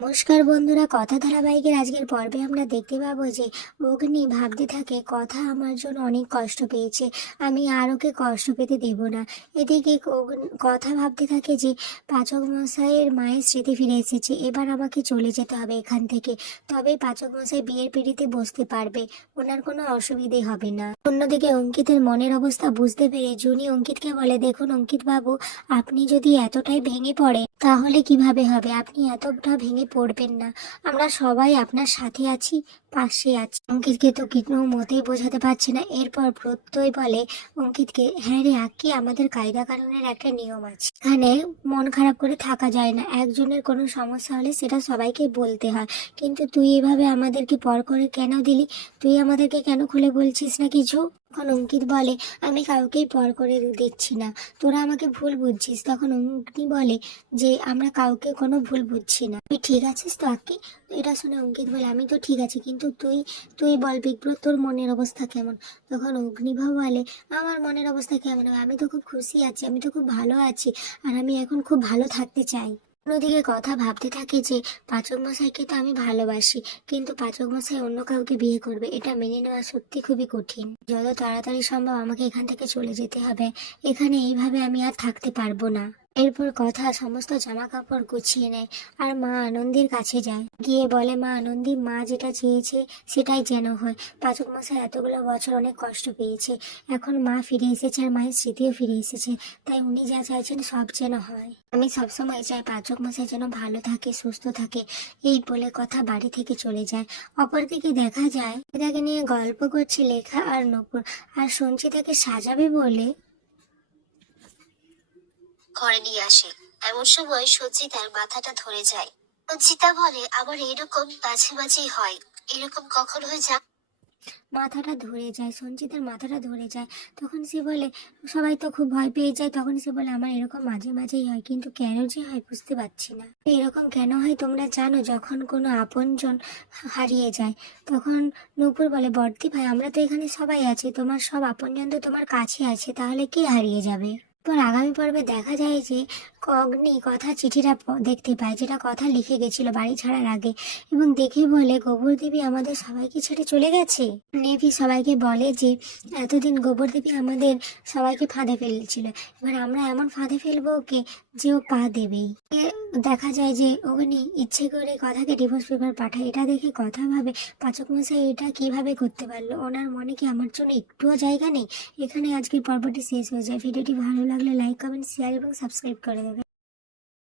নমস্কার বন্ধুরা, কথা ধারাবাহিকের আজকের পর্বে আমরা দেখতে পাবো যে অগ্নি ভাবতে থাকে কথা আমার জন্য অনেক কষ্ট পেয়েছে, আমি আর ওকে কষ্ট পেতে দেব না। এদিকে কথা ভাবতে থাকে যে পাচক মশাইয়ের মায়ের স্মৃতি ফিরে এসেছে, এবার আমাকে চলে যেতে হবে এখান থেকে, তবে পাচক মশাই বিয়ের পিঁড়িতে বসতে পারবে, ওনার কোনো অসুবিধে হবে না। অন্যদিকে অঙ্কিতের মনের অবস্থা বুঝতে পেরে জুনি অঙ্কিতকে বলে, দেখুন অঙ্কিত বাবু, আপনি যদি এতটাই ভেঙে পড়ে তাহলে কিভাবে হবে? আপনি এতটা ভেঙে পড়বেন না, আমরা সবাই আপনার সাথে আছি, পাশে আছি। অঙ্কিতকে তো কোনো মতেই বোঝাতে পারছে না। এরপর প্রত্যয় বলে অঙ্কিতকে, হ্যাঁ রে আঁকি, আমাদের কায়দা কানুনের একটা নিয়ম আছে, এখানে মন খারাপ করে থাকা যায় না, একজনের কোনো সমস্যা হলে সেটা সবাইকে বলতে হয়, কিন্তু তুই এভাবে আমাদেরকে পর করে কেন দিলি? তুই আমাদেরকে কেন খুলে বলছিস না কিছু? তখন অঙ্কিত বলে, আমি কাউকেই পর করে দিচ্ছি না, তোরা আমাকে ভুল বুঝছিস। তখন অগ্নি বলে যে আমরা কাউকে কোনো ভুল বুঝছি না, তুই ঠিক আছিস তো আঁকি? এটা শুনে অঙ্কিত বলে, আমি তো ঠিক আছি, কিন্তু তুই তুই বল বিপ্রত, তোর মনের অবস্থা কেমন? তখন অগ্নিভাব বলে, আমার মনের অবস্থা কেমন হবে, আমি তো খুব খুশি আছি, আমি তো খুব ভালো আছি, আর আমি এখন খুব ভালো থাকতে চাই। অন্যদিকে কথা ভাবতে থাকে যে পাচক মশাইকে তো আমি ভালোবাসি, কিন্তু পাচক মশাই অন্য কাউকে বিয়ে করবে, এটা মেনে নেওয়া সত্যি খুবই কঠিন। যত তাড়াতাড়ি সম্ভব আমাকে এখান থেকে চলে যেতে হবে, এখানে এইভাবে আমি আর থাকতে পারবো না। এরপর কথা সমস্ত জামা কাপড় গুছিয়ে নেয় আর মা আনন্দির কাছে যায়, গিয়ে বলে, মা আনন্দী, মা যেটা চেয়েছে সেটাই যেন হয়, পাচক মশাই এতগুলো বছর অনেক কষ্ট পেয়েছে, এখন মা ফিরে এসেছে আর মায়ের স্মৃতিও ফিরে এসেছে, তাই উনি যা চাইছেন সব যেন হয়। আমি সবসময় চাই পাচক মশাই যেন ভালো থাকে, সুস্থ থাকে। এই বলে কথা বাড়ি থেকে চলে যায়। অপরদিকে দেখা যায় তাকে নিয়ে গল্প করছে লেখা আর নূপুর, আর সঞ্চিতাকে সাজাবে বলে ঘরে নিয়ে আসে। এমন সময় সজ্জিতার মাথাটা ধরে যায়। সজ্জিতা বলে, আবার এরকম মাঝে মাঝেই হয়, এরকম কখন হয়ে যায়? মাথাটা ধরে যায়, সঞ্চিতার মাথাটা ধরে যায়। তখন সে বলে, সবাই তো খুব ভয় পেয়ে যায়। তখন সে বলে, আমার এরকম মাঝে মাঝেই হয়, কিন্তু কেন যে হয় বুঝতে পারছি না। এরকম কেন হয় তোমরা জানো? যখন কোনো আপনজন হারিয়ে যায়। তখন নূপুর বলে, বর্দি ভাই, আমরা তো এখানে সবাই আছি, তোমার সব আপনজন তো তোমার কাছে আছে, তাহলে কে হারিয়ে যাবে? পর আগামী পর্বে দেখা যায় যে অগ্নি কথা চিঠিটা দেখতে পায়, যেটা কথা লিখে গেছিল বাড়ি ছাড়ার আগে, এবং দেখে বলে, গোবর দেবী আমাদের সবাইকে ছেড়ে চলে গেছে। নেভি সবাইকে বলে যে এতদিন গোবর দেবী আমাদের সবাইকে ফাঁদে ফেলছিল, এবার আমরা এমন ফাঁদে ফেলবো ওকে যে ও পা দেবেই। দেখা যায় যে অগ্নি ইচ্ছে করে কথাকে ডিভোর্স পেপার পাঠায়। এটা দেখে কথা ভাবে, পাচক মশাই এটা কিভাবে করতে পারলো? ওনার মনে কি আমার জন্য একটুও জায়গা নেই? এখানে আজকের পর্বটি শেষ হয়ে যায়। ভিডিওটি ভালো লাগলে লাইক, কমেন্ট, শেয়ার এবং সাবস্ক্রাইব করে দেবে।